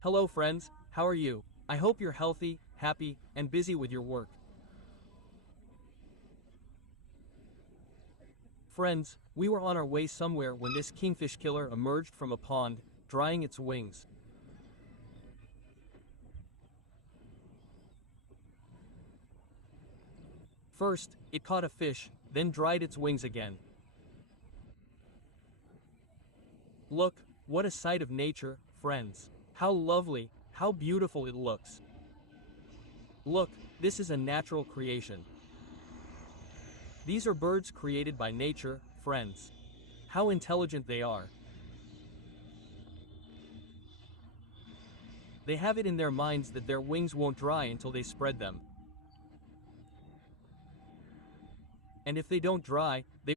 Hello friends, how are you? I hope you're healthy, happy, and busy with your work. Friends, we were on our way somewhere when this kingfish killer emerged from a pond, drying its wings. First, it caught a fish, then dried its wings again. Look, what a sight of nature, friends. How lovely, how beautiful it looks. Look, this is a natural creation. These are birds created by nature, friends. How intelligent they are. They have it in their minds that their wings won't dry until they spread them. And if they don't dry, they